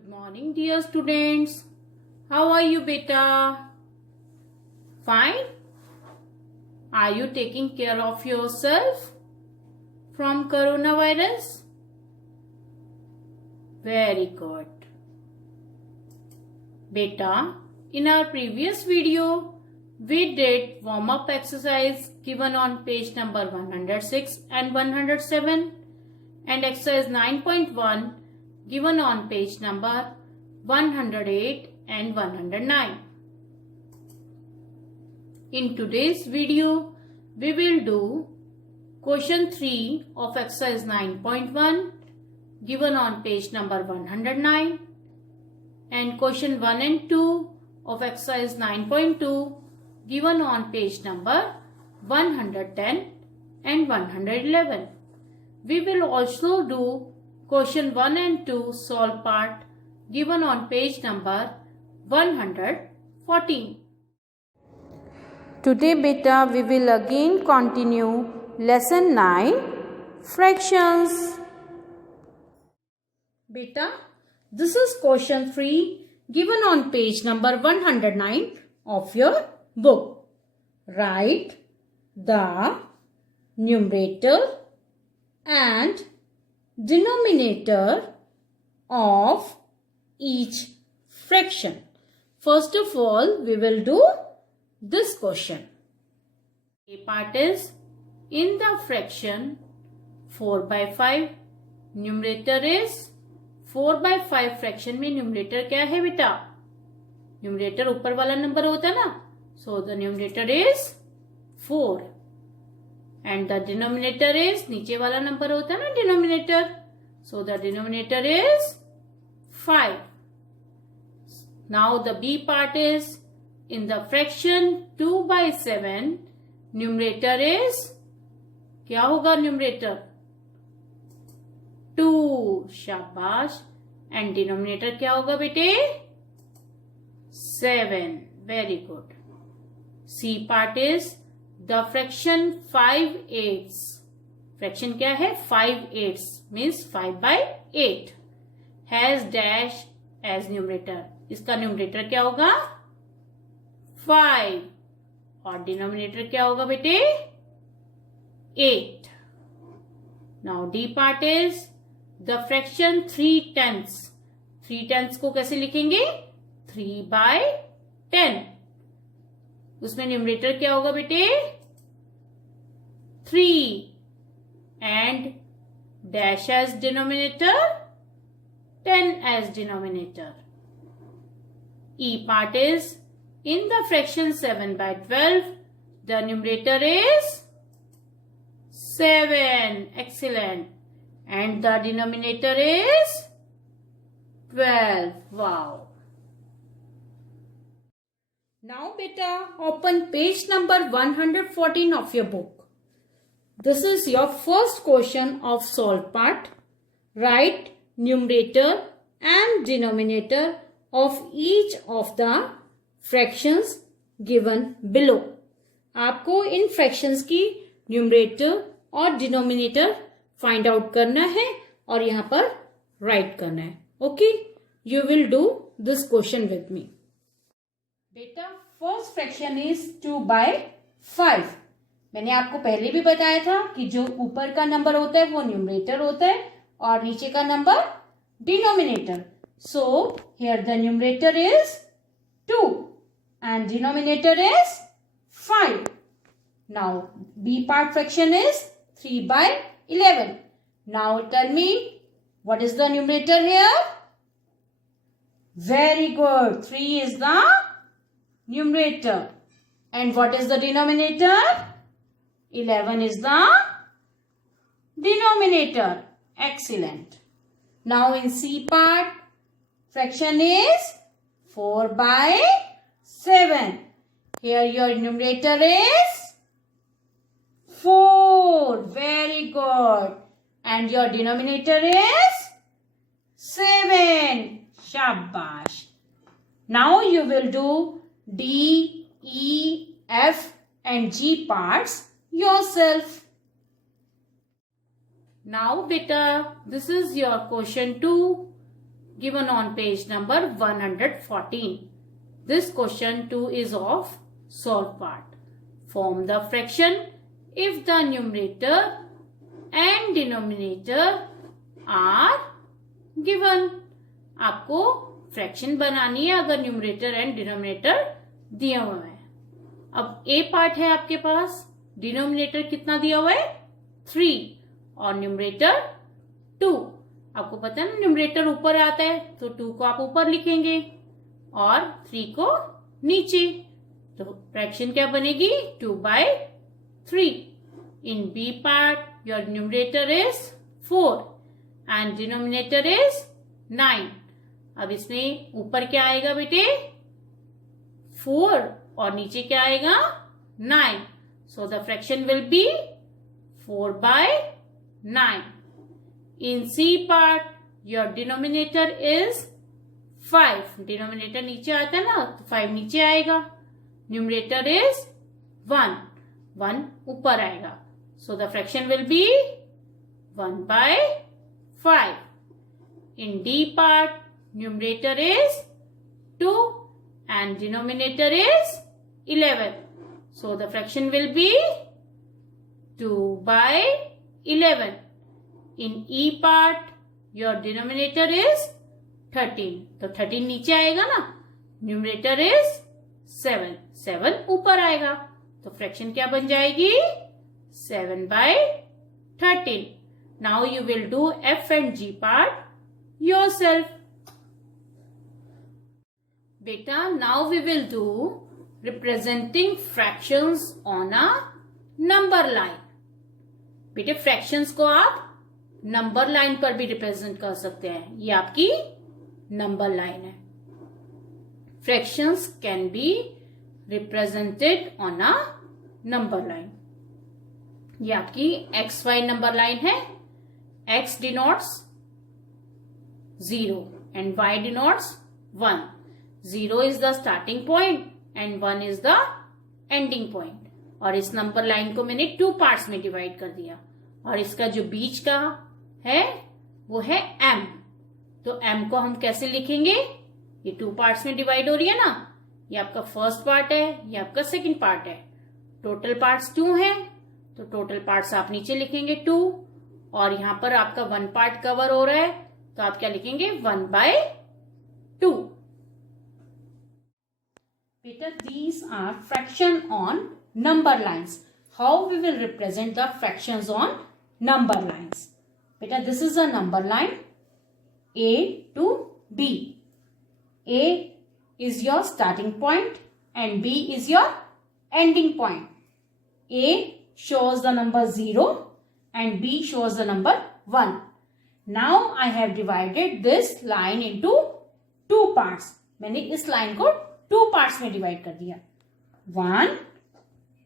Good morning, dear students. How are you, beta? Fine? Are you taking care of yourself from coronavirus? Very good. Beta, in our previous video, we did warm-up exercise given on page number 106 and 107 and exercise 9.1 given on page number 108 and 109. In today's video, we will do question 3 of exercise 9.1 given on page number 109 and question 1 and 2 of exercise 9.2 given on page number 110 and 111. We will also do question 1 and 2 solve part given on page number 114. Today beta we will again continue lesson 9 fractions. Beta, this is question 3 given on page number 109 of your book. Write the numerator and denominator of each fraction. First of all, we will do this question. A part is in the fraction 4 by 5. Numerator is 4 by 5 fraction में numerator क्या है बेटा? Numerator ऊपर वाला number होता है ना? So the numerator is 4. And the denominator is नीचे वाला number होता है ना denominator. So the denominator is 5. Now the B part is in the fraction 2 by 7. Numerator is क्या होगा numerator? 2. शाबाश. And denominator क्या होगा बेटे? 7. Very good. C part is the fraction 5/8. Fraction क्या है? 5/8 means 5 by 8 has dash as numerator. इसका numerator क्या होगा? 5 और denominator क्या होगा बेटे? 8. Now D part is the fraction 3/10. 3/10 को कैसे लिखेंगे? 3 by 10. उसमें न्यूमरेटर क्या होगा बेटे? 3 and dash as denominator, 10 as denominator. E part is in the fraction 7 by 12. The numerator is 7. Excellent. And the denominator is 12. Wow. Now beta, open page number 114 of your book. This is your first question of solve part. Write numerator and denominator of each of the fractions given below. आपको इन fractions की numerator और denominator find out करना है और यहाँ पर write करना है. Okay? You will do this question with me. बेटा फर्स्ट फ्रैक्शन इज 2 by 5. मैंने आपको पहले भी बताया था कि जो ऊपर का नंबर होता है वो न्यूमरेटर होता है और नीचे का नंबर denominator. So here the numerator is 2 and denominator is 5. Now B part fraction is 3 by 11. Now tell me what is the numerator here? Very good. 3 is the numerator. And what is the denominator? 11 is the denominator. Excellent. Now in C part, fraction is 4 by 7. Here your numerator is 4. Very good. And your denominator is 7. Shabash. Now you will do D, E, F and G parts yourself. Now beta, this is your question 2 given on page number 114. This question 2 is of solve part. Form the fraction if the numerator and denominator are given. आपको fraction बनानी है अगर numerator and denominator दिया हुआ है. अब ए part है आपके पास, डिनोमिनेटर कितना दिया हुआ है 3 और न्यूमरेटर 2. आपको पता है ना न्यूमरेटर ऊपर आता है तो 2 को आप ऊपर लिखेंगे और 3 को नीचे. तो फ्रैक्शन क्या बनेगी 2/3. In B part your numerator is 4 and denominator is 9. अब इसमें ऊपर क्या आएगा बेटे 4 और नीचे क्या आएगा 9. सो the fraction will B 4/9. In C part, your denominator is 5. Denominator नीचे आता है ना तो 5 नीचे आएगा. Numerator is 1. 1 ऊपर आएगा. So the fraction will be 1/5. In D part, numerator is 2 and denominator is 11. So the fraction will be 2/11. In E part, your denominator is 13. तो 13 नीचे आएगा ना. Numerator is 7. 7 ऊपर आएगा. तो फ्रैक्शन क्या बन जाएगी 7/13. Now you will do F and G part yourself. Beta, now we will do representing fractions on a number line. बेटे फ्रैक्शंस को आप नंबर लाइन पर भी रिप्रेजेंट कर सकते हैं. ये आपकी नंबर लाइन है. Fractions can be represented on a number line. ये आपकी XY नंबर लाइन है. X denotes 0 and Y denotes 1. 0 is the starting point and 1 is the ending point. और इस नंबर लाइन को मैंने 2 पार्ट्स में डिवाइड कर दिया. और इसका जो बीच का है वो है M. तो M को हम कैसे लिखेंगे, ये 2 पार्ट्स में डिवाइड हो रही है ना. ये आपका फर्स्ट पार्ट है, ये आपका सेकंड पार्ट है. टोटल पार्ट्स 2 हैं तो टोटल पार्ट्स आप नीचे लिखेंगे 2. और यहां पर आपका 1 पार्ट कवर हो रहा है तो आप क्या लिखेंगे 1/2. बेटा these are fraction on number lines. How we will represent the fractions on number lines? Beta, this is a number line A to B. A is your starting point and B is your ending point. A shows the number 0 and B shows the number 1. Now I have divided this line into 2 parts. मैंने इस line को 2 parts में divide कर दिया. 1,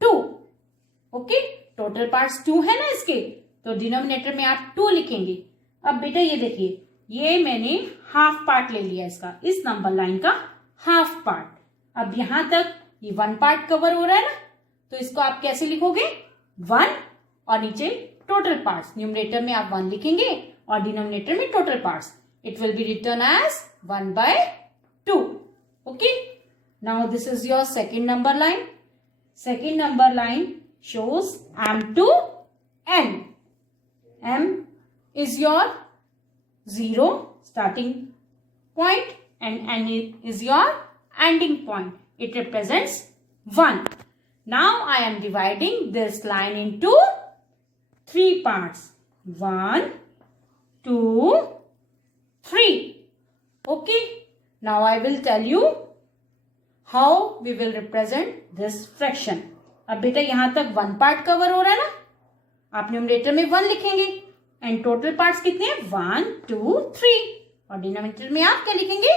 2. Okay, total parts 2 है ना इसके, तो डिनोमिनेटर में आप 2 लिखेंगे. अब बेटा ये देखिए, ये मैंने हाफ पार्ट ले लिया इसका, इस नंबर लाइन का हाफ पार्ट. अब यहां तक ये 1 पार्ट कवर हो रहा है ना, तो इसको आप कैसे लिखोगे 1 और नीचे टोटल पार्ट्स. न्यूमरेटर में आप 1 लिखेंगे और डिनोमिनेटर में total parts. It will be return as 1/2. Okay, now this is your second number line. Second number line shows M to N. M is your 0 starting point and N is your ending point. It represents 1. Now I am dividing this line into 3 parts. 1, 2, 3. Okay. Now I will tell you how we will represent this fraction. अब बेटा यहां तक 1 part cover हो रहा है ना, आप numerator में 1 लिखेंगे एंड टोटल पार्ट्स कितने हैं 1, 2, 3. और डिनोमिनेटर में आप क्या लिखेंगे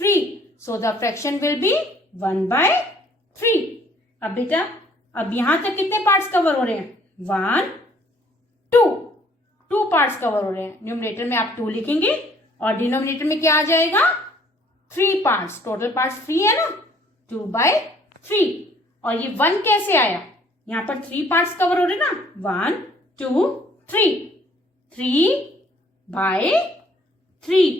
3. सो द फ्रैक्शन विल बी 1/3. अब बेटा अब यहां तक कितने पार्ट्स कवर हो रहे हैं 1, 2 पार्ट्स कवर हो रहे हैं. न्यूमरेटर में आप 2 लिखेंगे और डिनोमिनेटर में क्या आ जाएगा 3 पार्ट्स. टोटल पार्ट्स 3 है ना, 2/3. और ये 1 कैसे आया, यहां पर 3 पार्ट्स कवर हो रहे ना, 1, 2, 3. 3/3.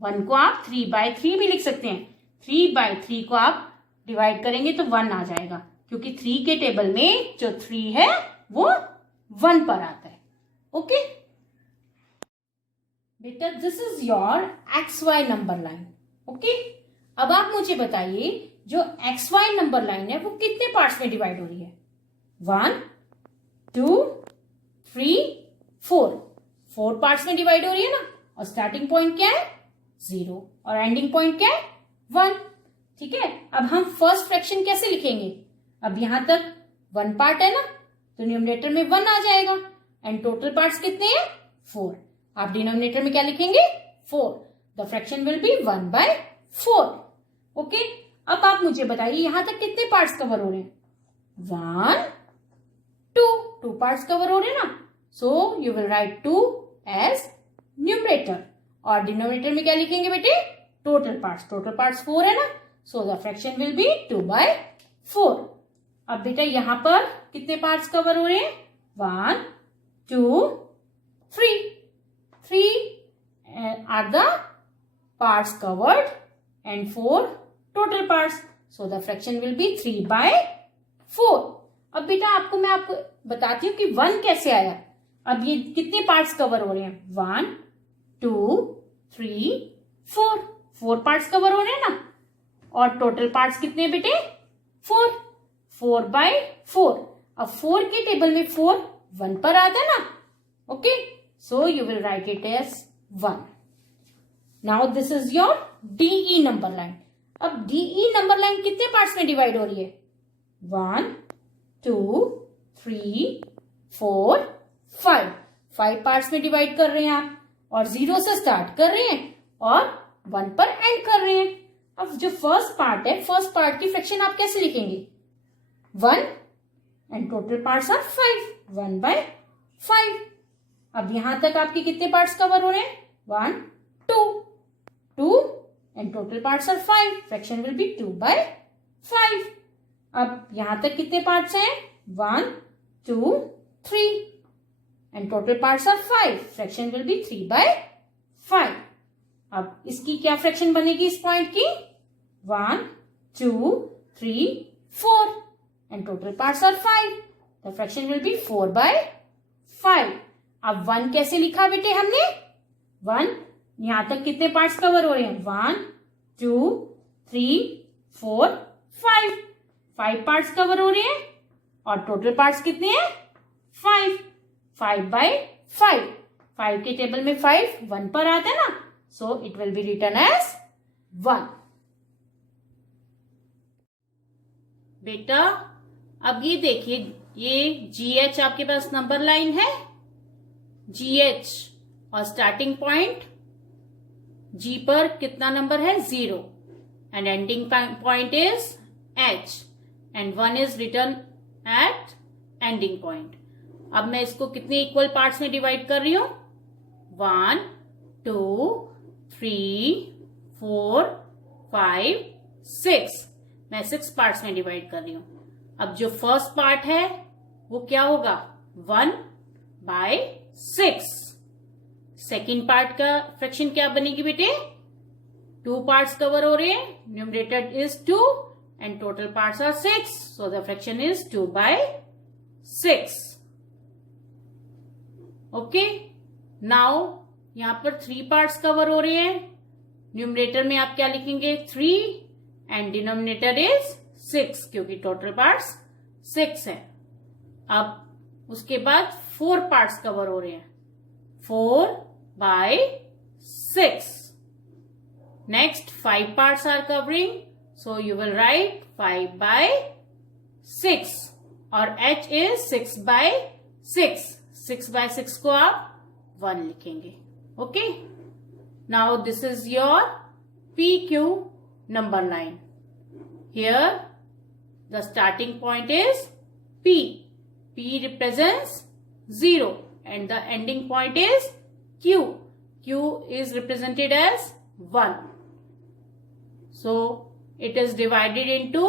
1 को आप 3/3 भी लिख सकते हैं। 3/3 को आप डिवाइड करेंगे तो 1 आ जाएगा, क्योंकि 3 के टेबल में जो 3 है वो 1 पर आता है। ओके बेटा, this is your XY number line. Okay, अब आप मुझे बताइए जो XY नंबर लाइन है वो कितने पार्ट्स में डिवाइड हो रही है? 1 2 3 4, 4 पार्ट्स में डिवाइड हो रही है ना। और स्टार्टिंग पॉइंट क्या है? 0 और एंडिंग पॉइंट क्या है? 1। ठीक है, अब हम फर्स्ट फ्रैक्शन कैसे लिखेंगे? अब यहां तक 1 पार्ट है ना, तो न्यूमरेटर में 1 आ जाएगा एंड टोटल पार्ट्स कितने हैं? 4। आप डिनोमिनेटर में क्या लिखेंगे? 4। The fraction will B 1/4। Okay, अब आप मुझे बताइए यहां तक कितने पार्ट्स कवर हो रहे हैं? 1 2 पार्ट्स कवर हो रहे हैं ना, so you will write 2 as numerator और डिनोमिनेटर में क्या लिखेंगे बेटे? Total parts. टोटल पार्ट्स 4 है ना, सो द फ्रैक्शन विल बी 2/4। अब बेटा यहां पर कितने पार्ट्स कवर हो रहे हैं? 1 2 3 are the parts covered and 4 total parts, so the fraction will be 3/4। अब बेटा मैं आपको बताती हूँ कि 1 कैसे आया। अब ये कितने पार्ट्स कवर हो रहे हैं? 1 2 3 4, 4 पार्ट्स कवर हो रहे हैं ना। और टोटल पार्ट्स कितने हैं बेटे? 4, 4/4। अब 4 के टेबल में 4 1 पर आता है ना। Okay, so you will write it as 1. Now this is your DE number line. अब DE number line कितने पार्ट्स में डिवाइड हो रही है? 1 2 3 4 5, 5 पार्ट्स में डिवाइड कर रहे हैं आप, और 0 से स्टार्ट कर रहे हैं और 1 पर एंड कर रहे हैं। अब जो फर्स्ट पार्ट है, फर्स्ट पार्ट की फ्रैक्शन आप कैसे लिखेंगे? 1 एंड टोटल पार्ट्स आर 5, 1/5। अब यहां तक आपके कितने पार्ट्स कवर हो रहे हैं? 1 2 and total parts are 5, fraction will be 2/5। अब यहां तक कितने पार्ट्स हैं? 1 2 3 and total parts are 5, fraction will be 3/5। अब इसकी क्या फ्रैक्शन बनेगी इस पॉइंट की? 1 2 3 4 and total parts are 5, the fraction will be 4/5। अब 1 कैसे लिखा बेटे हमने? 1 यहां तक कितने पार्ट्स कवर हो रहे हैं? 1 2 3 4 5, 5 पार्ट्स कवर हो रहे हैं और टोटल पार्ट्स कितने हैं? 5, 5/5। 5 के टेबल में 5 1 पर आता है ना, so it will be written as 1। बेटा अब ये देखिए, ये GH आपके पास नंबर लाइन है, GH, और स्टार्टिंग पॉइंट G पर कितना नंबर है? 0 and ending point is H and 1 is return at ending point. अब मैं इसको कितने इक्वल पार्ट्स में डिवाइड कर रही हूं? 1 2 3 4 5 6, मैं 6 पार्ट्स में डिवाइड कर रही हूं। अब जो फर्स्ट पार्ट है वो क्या होगा? 1/6। सेकेंड पार्ट का फ्रैक्शन क्या बनेगी बेटे? 2 पार्ट्स कवर हो रहे हैं, numerator is 2 and total parts are 6, so the fraction is 2/6। Okay, now यहां पर 3 पार्ट्स कवर हो रहे हैं, न्यूमरेटर में आप क्या लिखेंगे? 3 एंड डिनोमिनेटर इज 6, क्योंकि टोटल पार्ट्स 6 है। अब उसके बाद 4 पार्ट्स कवर हो रहे हैं, 4/6। Next 5 parts are covering, so you will write 5/6 और H इज 6/6। 6/6 को आप 1 लिखेंगे। Okay, now this is your PQ number line. Here the starting point is P. P represents 0 and the ending point is Q. Q is represented as 1. So it is divided into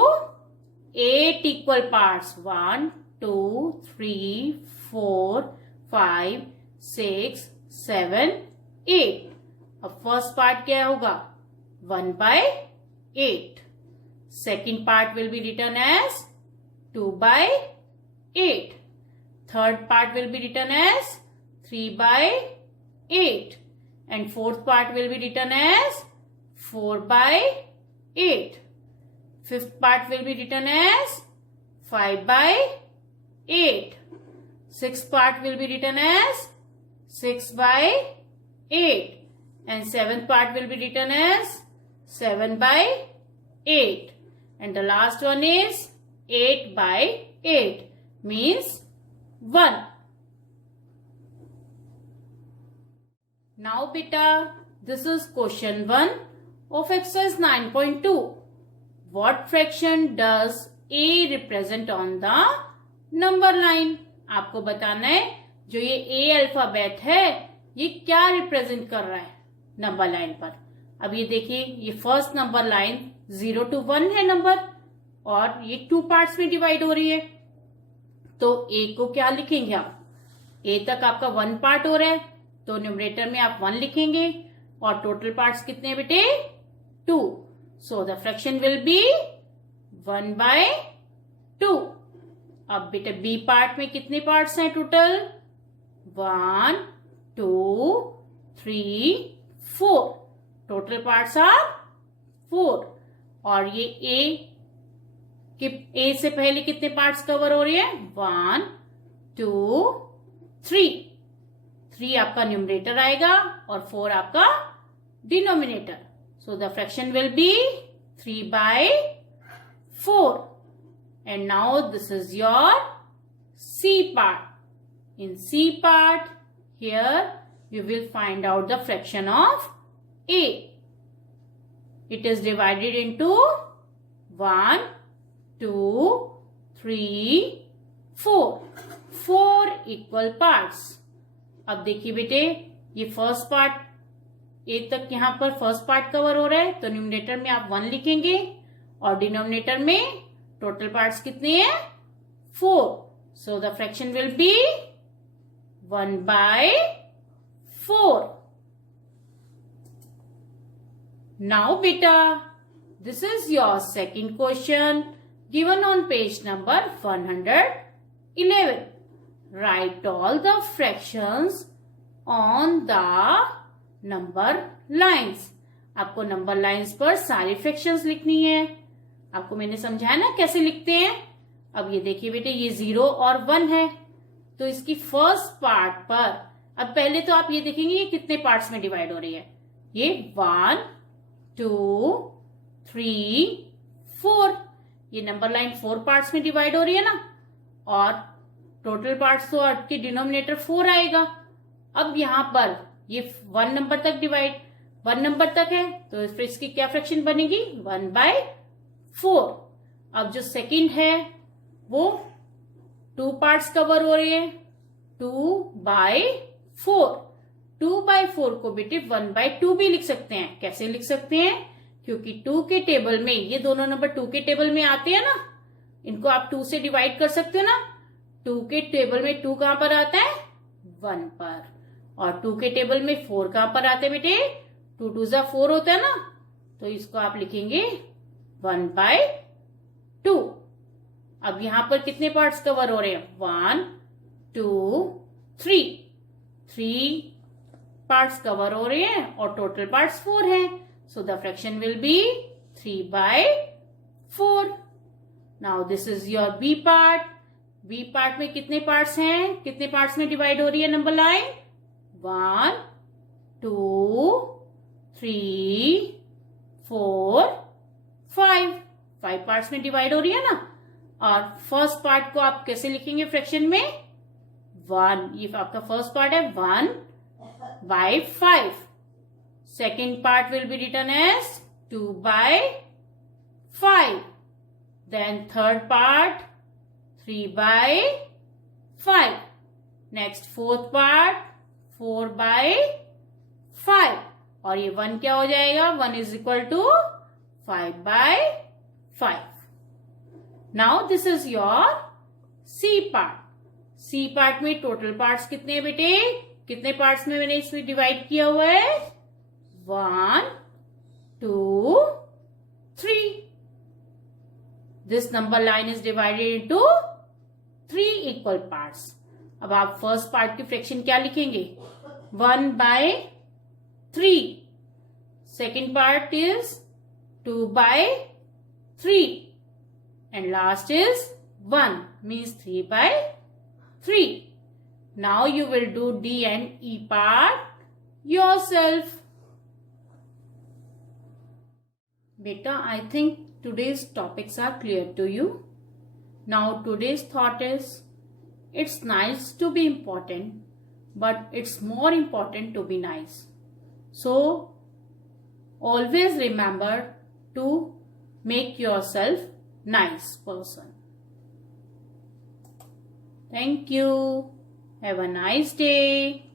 8 equal parts. 1 2 3 4 5 6 7 8. अब first part क्या होगा 1/8. Second part will be written as 2/8. Third part will be written as 3/8. And fourth part will be written as 4/8. Fifth part will be written as 5/8. Sixth part will be written as 6/8. And seventh part will be written as 7/8. And the last one is 8/8, means 1. Now beta, this is question 1 of exercise 9.2. What fraction does A represent on the number line? आपको बताना है जो ये A alphabet है ये क्या represent कर रहा है नंबर लाइन पर. अब ये देखिए ये फर्स्ट नंबर लाइन 0 to 1 है नंबर और ये 2 पार्ट्स में डिवाइड हो रही है. तो A को क्या लिखेंगे आप? A तक आपका 1 पार्ट हो रहा है तो न्यूमरेटर में आप 1 लिखेंगे और टोटल पार्ट्स कितने बेटे 2. सो द फ्रैक्शन विल बी 1/2. अब बेटे B पार्ट में कितने पार्ट्स हैं टोटल 1 2 3 4. Total parts are 4. और ये A से पहले कितने पार्ट्स कवर हो रही है 1 2 3. 3 आपका न्यूमरेटर आएगा और 4 आपका denominator. So the fraction will B 3/4. And now this is your C part. In C part, here you will find out the fraction of A. It is divided into 1 2 3 4. 4 equal parts. अब देखिए बेटे ये first part A तक यहाँ पर first part cover हो रहा है तो न्यूमरेटर में आप 1 लिखेंगे और डिनोमिनेटर में टोटल पार्ट्स कितने हैं 4. सो the fraction will B 1/4. Now beta, this is your second question given on page number 111. Write all the fractions on the number lines. आपको नंबर लाइंस पर सारी फ्रैक्शंस लिखनी है. आपको मैंने समझाया ना कैसे लिखते हैं. अब ये देखिए बेटे ये 0 और 1 है तो इसकी फर्स्ट पार्ट पर अब पहले तो आप ये देखेंगे ये कितने पार्ट्स में डिवाइड हो रही है. ये 1 2 3 4. ये नंबर लाइन 4 पार्ट्स में डिवाइड हो रही है ना और टोटल पार्ट्स तो आपके डिनोमिनेटर 4 आएगा. अब यहां पर ये 1 नंबर तक डिवाइड 1 नंबर तक है तो फिर इसकी क्या फ्रैक्शन बनेगी 1/4. अब जो सेकंड है वो 2 पार्ट्स कवर हो रहे हैं 2/4. 2/4 को बेटे 1/2 भी लिख सकते हैं. कैसे लिख सकते हैं क्योंकि 2 के टेबल में ये दोनों नंबर 2 के टेबल में आते हैं ना इनको आप 2 से डिवाइड कर सकते हो ना. 2 के टेबल में 2 कहां पर आता है 1 पर और 2 के टेबल में 4 कहां पर आते हैं बेटे 2 2 जा 4 होता है ना तो इसको आप लिखेंगे 1/2. अब यहां पर कितने पार्ट्स कवर हो रहे हैं 1 2 3. 3 पार्ट्स कवर हो रहे हैं और टोटल पार्ट्स 4 हैं. सो the fraction will B 3/4. Now this is your B part. B part में कितने पार्ट्स हैं कितने पार्ट्स में डिवाइड हो रही है नंबर लाइन 1 2 3 4 5. 5 पार्ट्स में डिवाइड हो रही है ना. और फर्स्ट पार्ट को आप कैसे लिखेंगे फ्रैक्शन में 1. ये आपका फर्स्ट पार्ट है 1/5. Second part will be written as 2/5. Then third part 3/5. Next fourth part 4/5 और ये 1 क्या हो जाएगा 1 is equal to 5/5. Now this is your C part. C part में टोटल पार्ट्स कितने हैं बेटे कितने पार्ट्स में मैंने इसमें डिवाइड किया हुआ है 1, 2, 3. This number line is divided into 3 equal parts. अब आप फर्स्ट पार्ट की फ्रैक्शन क्या लिखेंगे? 1/3. Second part is 2/3. And last is 1, means 3/3. Now you will do D and E part yourself. Beta, I think today's topics are clear to you. Now today's thought is, it's nice to be important, but it's more important to be nice. So always remember to make yourself nice person. Thank you. Have a nice day.